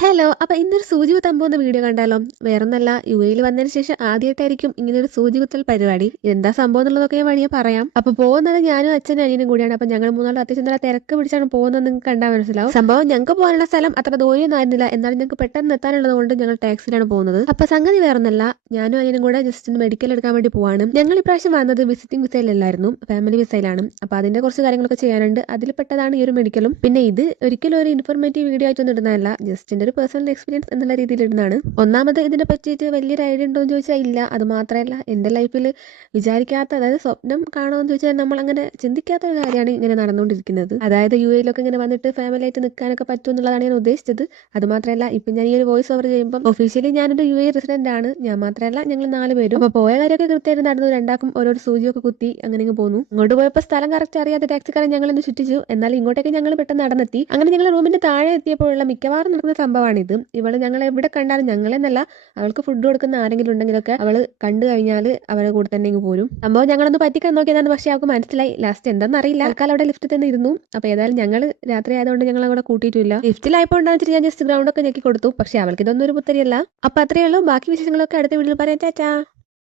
Hello. അപ്പൊ ഇന്നൊരു സൂചി കുത്താൻ പോകുന്ന വീഡിയോ കണ്ടാലോ? വേറൊന്നല്ല, യുഎയിൽ വന്നതിന് ശേഷം ആദ്യമായിട്ടായിരിക്കും ഇങ്ങനെ ഒരു സൂചി കുത്തൽ പരിപാടി. ഇതെന്താ സംഭവം എന്നുള്ളതൊക്കെ ഞാൻ വഴിയെ പറയാം. അപ്പൊ പോകുന്നത് ഞാനും അച്ഛനും അനിയനും കൂടിയാണ്. അപ്പൊ ഞങ്ങൾ മൂന്നാളും അത്യാവശ്യം നല്ല തിരക്ക് പിടിച്ചാണ് പോകുന്നത്. നിങ്ങൾക്ക് കണ്ടാൽ മനസ്സിലാവും. സംഭവം ഞങ്ങൾക്ക് പോകാനുള്ള സ്ഥലം അത്ര ദൂരെയൊന്നും ആയിരുന്നില്ല. എന്നാലും ഞങ്ങൾക്ക് പെട്ടെന്ന് എത്താനുള്ളത് കൊണ്ട് ഞങ്ങൾ ടാക്സിയിലാണ് പോകുന്നത്. അപ്പൊ സംഗതി വേറൊന്നല്ല, ഞാനും അനിയനും കൂടെ ജസ്റ്റ് ഒന്ന് മെഡിക്കൽ എടുക്കാൻ വേണ്ടി പോവാണ്. ഞങ്ങൾ ഇപ്രാവശ്യം വന്നത് വിസിറ്റിംഗ് വിസയിലല്ലായിരുന്നു, ഫാമിലി വിസയിലാണ്. അപ്പൊ അതിന്റെ കുറച്ച് കാര്യങ്ങളൊക്കെ ചെയ്യാനുണ്ട്. അതിൽ പെട്ടതാണ് ഈ ഒരു മെഡിക്കലും. പിന്നെ ഇത് ഒരിക്കലും ഒരു ഇൻഫോർമേറ്റീവ് വീഡിയോ ആയിട്ടൊന്നും ഇടുന്നതല്ല, ജസ്റ്റ് ഒരു പേഴ്സണൽ എക്സ്പീരിയൻസ് എന്നുള്ള രീതിയിൽ ഇടുന്നതാണ്. ഒന്നാമത് ഇതിനെ പറ്റിയിട്ട് വലിയൊരു ഐഡിയ ഉണ്ടോ എന്ന് ചോദിച്ചാൽ ഇല്ല. അത് മാത്രമല്ല, എൻ്റെ ലൈഫിൽ വിചാരിക്കാത്ത, അതായത് സ്വപ്നം കാണുമെന്ന് ചോദിച്ചാൽ നമ്മൾ അങ്ങനെ ചിന്തിക്കാത്ത ഒരു കാര്യമാണ് ഇങ്ങനെ നടന്നുകൊണ്ടിരിക്കുന്നത്. അതായത് യു എയിലൊക്കെ ഇങ്ങനെ വന്നിട്ട് ഫാമിലി ആയിട്ട് നിൽക്കാനൊക്കെ പറ്റും എന്നുള്ളതാണ് ഞാൻ ഉദ്ദേശിച്ചത്. അത് മാത്രമല്ല, ഇപ്പം ഞാൻ ഈ ഒരു വോയിസ് ഓവർ ചെയ്യുമ്പോൾ ഒഫീഷ്യലി ഞാനൊരു യു എ റെസിഡന്റ് ആണ്. ഞാൻ മാത്രമല്ല, ഞങ്ങൾ 4 പേരും. അപ്പോൾ പോയ കാര്യമൊക്കെ കൃത്യമായിട്ട് നടന്നു. രണ്ടാക്കും ഓരോ സൂചിയൊക്കെ കുത്തി അങ്ങനെ പോന്നു. ഇങ്ങോട്ട് പോയപ്പോൾ സ്ഥലം കറക്റ്റ് അറിയാതെ ടാക്സിക്കാരൻ ഞങ്ങളൊന്ന് ചുറ്റിച്ചു. എന്നാൽ ഇങ്ങോട്ടേക്ക് ഞങ്ങൾ പെട്ടെന്ന് നടന്നെത്തി. അങ്ങനെ ഞങ്ങൾ റൂമിന്റെ താഴെ എത്തിയപ്പോഴുള്ള മിക്കവാറും നടക്കുന്ന സംഭവമാണിത്. ഇവള് ഞങ്ങളെ എവിടെ കണ്ടാലും, ഞങ്ങളെന്നല്ല, അവൾക്ക് ഫുഡ് കൊടുക്കുന്ന ആരെങ്കിലും ഉണ്ടെങ്കിലൊക്കെ അവള് കണ്ടു കഴിഞ്ഞാൽ അവരുടെ കൂടെ തന്നെ ഇങ്ങ് പോരും. സംഭവം ഞങ്ങളൊന്ന് പറ്റിക്കാൻ നോക്കിയതാണ്, പക്ഷെ അവൾക്ക് മനസ്സിലായി. ലാസ്റ്റ് എന്താണെന്ന് അറിയില്ല, തൽക്കാലം അവിടെ ലിഫ്റ്റിൽ തന്നെ ഇരുന്നു. അപ്പൊ ഏതായാലും ഞങ്ങൾ രാത്രി ആയതുകൊണ്ട് ഞങ്ങൾ അവിടെ കൂട്ടിയിട്ടില്ല. ലിഫ്റ്റിലായപ്പോൾ ഉണ്ടാകും ഞാൻ ജസ്റ്റ് ഗ്രൗണ്ടൊക്കെ ഞെക്കി കൊടുത്തു. പക്ഷെ അവൾക്ക് ഇതൊന്നും ഒരു പുത്തരിയല്ല. അപ്പൊ അത്രയേ ഉള്ളൂ. ബാക്കി വിശേഷങ്ങളൊക്കെ അടുത്ത വീഡിയോയിൽ പറയാം. ടാറ്റാ.